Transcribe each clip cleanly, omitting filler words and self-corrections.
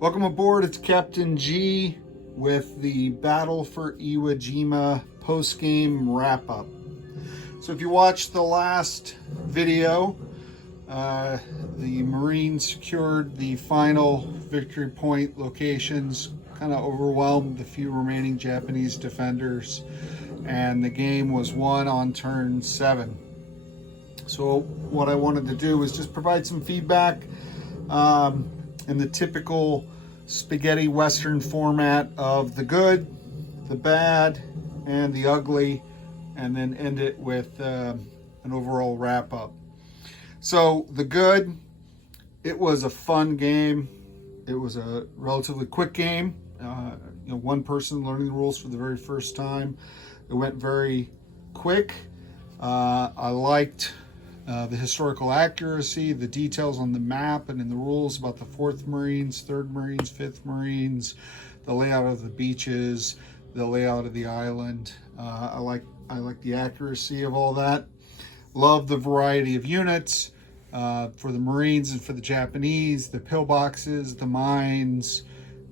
Welcome aboard, it's Captain G with the Battle for Iwo Jima post-game wrap-up. So if you watched the last video, the Marines secured the final victory point locations, kind of overwhelmed the few remaining Japanese defenders, and the game was won on turn 7. So what I wanted to do was just provide some feedback in the typical spaghetti western format of the good, the bad, and the ugly, and then end it with an overall wrap up. So the good, it was a fun game. It was a relatively quick game. One person learning the rules for the very first time. It went very quick. I liked the historical accuracy, the details on the map and in the rules about the 4th Marines, 3rd Marines, 5th Marines, the layout of the beaches, the layout of the island. I like the accuracy of all that. Love the variety of units for the Marines and for the Japanese, the pillboxes, the mines,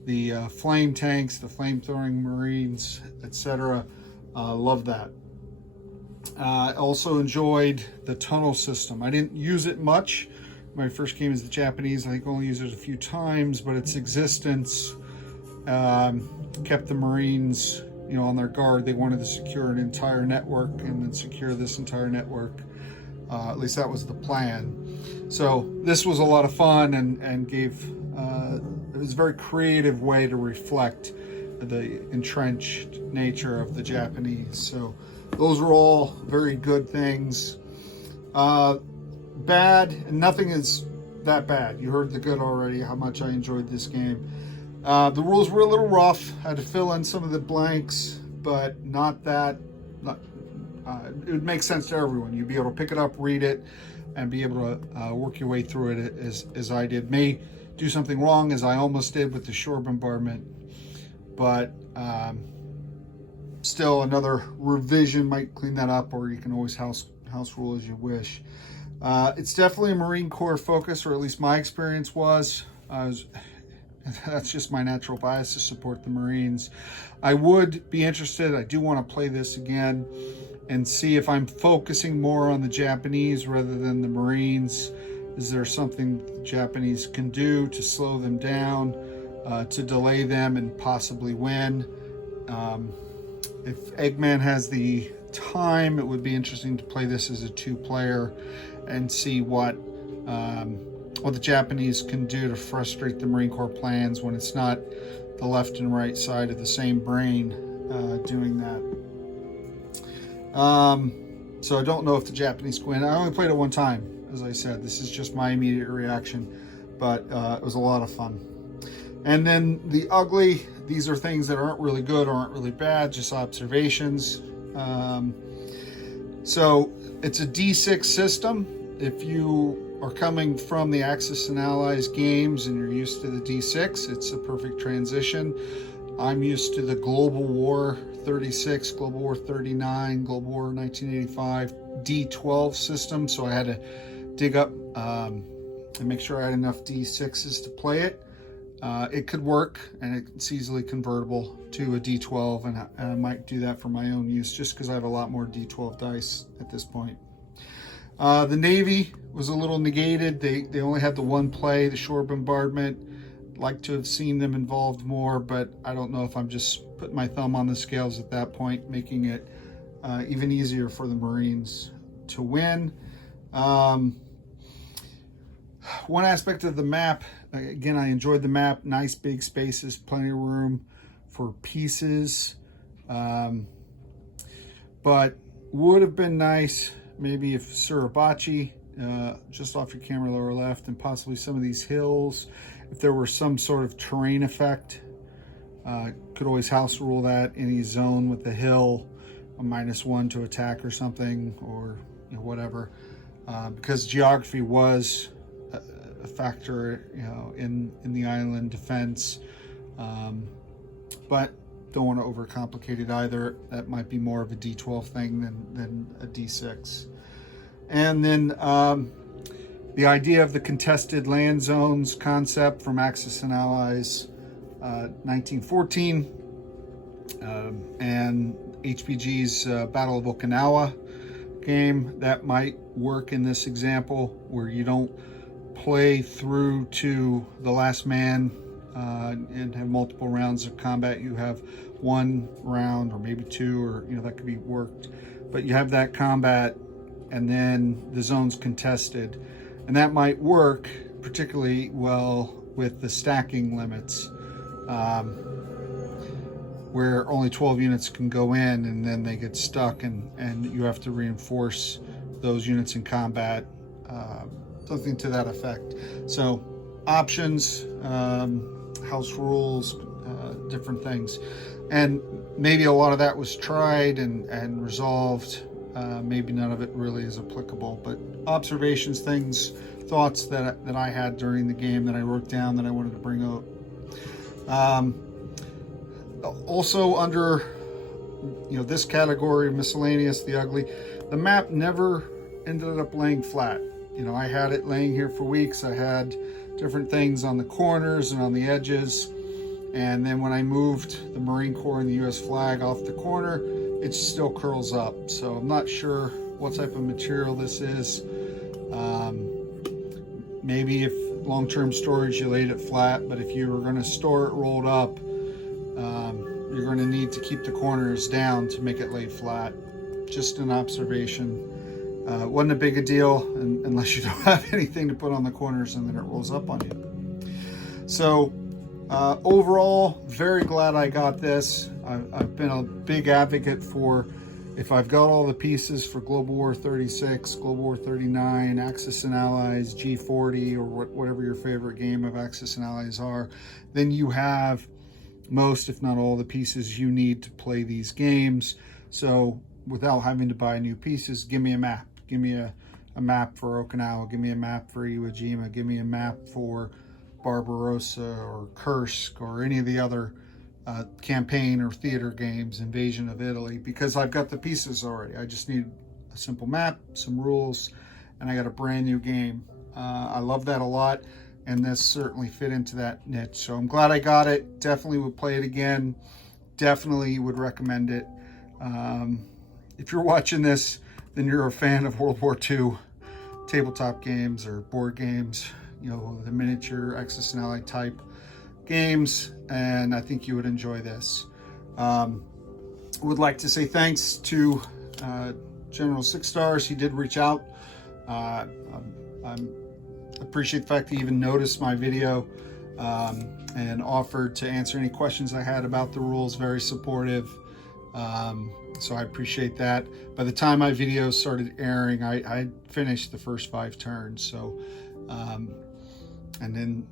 the flame tanks, the flame-throwing Marines, etc. Love that. I also enjoyed the tunnel system. I didn't use it much. My first game as the Japanese, I think only used it a few times, but its existence kept the Marines, on their guard. They wanted to secure an entire network and then secure this entire network. At least that was the plan. So this was a lot of fun and gave, it was a very creative way to reflect the entrenched nature of the Japanese. So those were all very good things. Bad, and nothing is that bad. You heard the good already, how much I enjoyed this game. The rules were a little rough. I had to fill in some of the blanks, but not that. It would make sense to everyone. You'd be able to pick it up, read it, and be able to work your way through it as I did. May do something wrong, as I almost did with the shore bombardment, but still another revision might clean that up, or you can always house rule as you wish. It's definitely a Marine Corps focus, or at least my experience was. That's just my natural bias to support the Marines. I would be interested, I do want to play this again and see if I'm focusing more on the Japanese rather than the Marines. Is there something the Japanese can do to slow them down, to delay them and possibly win? If Eggman has the time, it would be interesting to play this as a 2-player and see what the Japanese can do to frustrate the Marine Corps plans when it's not the left and right side of the same brain doing that. So I don't know if the Japanese can win. I only played it one time, as I said. This is just my immediate reaction, but it was a lot of fun. And then the ugly, these are things that aren't really good or aren't really bad, just observations. So it's a D6 system. If you are coming from the Axis and Allies games and you're used to the D6, it's a perfect transition. I'm used to the Global War 36, Global War 39, Global War 1985 D12 system, so I had to dig up and make sure I had enough D6s to play it. It could work, and it's easily convertible to a D12, and I might do that for my own use just because I have a lot more D12 dice at this point. The Navy was a little negated. They only had the one play, the shore bombardment. Like to have seen them involved more, but I don't know if I'm just putting my thumb on the scales at that point, making it even easier for the Marines to win. One aspect of the map, again, I enjoyed the map. Nice big spaces, plenty of room for pieces. But would have been nice maybe if Suribachi, just off your camera lower left, and possibly some of these hills, if there were some sort of terrain effect. Could always house rule that. Any zone with the hill, a -1 to attack or something, or whatever. Because geography was a factor, in the island defense. But don't want to overcomplicate it either. That might be more of a D12 thing than a D6. And then The idea of the contested land zones concept from Axis and Allies 1914, and HPG's Battle of Okinawa game, that might work in this example, where you don't play through to the last man and have multiple rounds of combat. You have one round or maybe two, or that could be worked, but you have that combat and then the zone's contested, and that might work particularly well with the stacking limits, where only 12 units can go in and then they get stuck, and you have to reinforce those units in combat, something to that effect. So options, house rules, different things, and maybe a lot of that was tried and resolved. Maybe none of it really is applicable, but observations, things, thoughts that I had during the game that I wrote down that I wanted to bring up. Also under this category, miscellaneous, the ugly, the map never ended up laying flat. I had it laying here for weeks. I had different things on the corners and on the edges, and then when I moved the Marine Corps and the US flag off the corner, it still curls up. So I'm not sure what type of material this is. Maybe if long-term storage, you laid it flat, but if you were going to store it rolled up, you're going to need to keep the corners down to make it lay flat. Just an observation. Wasn't a big a deal unless you don't have anything to put on the corners, and then it rolls up on you. So overall, very glad I got this. I've been a big advocate for, if I've got all the pieces for Global War 36, Global War 39, Axis and Allies, G40, or whatever your favorite game of Axis and Allies are, then you have most, if not all, the pieces you need to play these games. So without having to buy new pieces, give me a map. Give me a map for Okinawa. Give me a map for Iwo Jima. Give me a map for Barbarossa or Kursk or any of the other campaign or theater games, Invasion of Italy, because I've got the pieces already. I just need a simple map, some rules, and I got a brand new game. I love that a lot, and this certainly fit into that niche. So I'm glad I got it. Definitely would play it again. Definitely would recommend it. If you're watching this, then you're a fan of World War II tabletop games or board games, the miniature Axis and Ally type games, and I think you would enjoy this. Would like to say thanks to General Six Stars. He did reach out. I appreciate the fact that he even noticed my video and offered to answer any questions I had about the rules. Very supportive. So I appreciate that. By the time my videos started airing, I finished the first 5 turns. So, and then,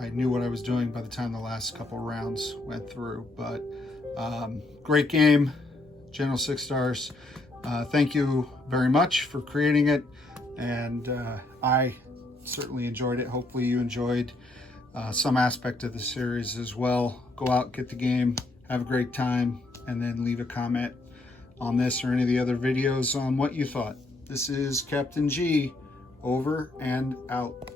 I knew what I was doing by the time the last couple rounds went through. But great game, General Six Stars. Thank you very much for creating it, and I certainly enjoyed it. Hopefully you enjoyed some aspect of the series as well. Go out, get the game, have a great time, and then leave a comment on this or any of the other videos on what you thought. This is Captain G, over and out.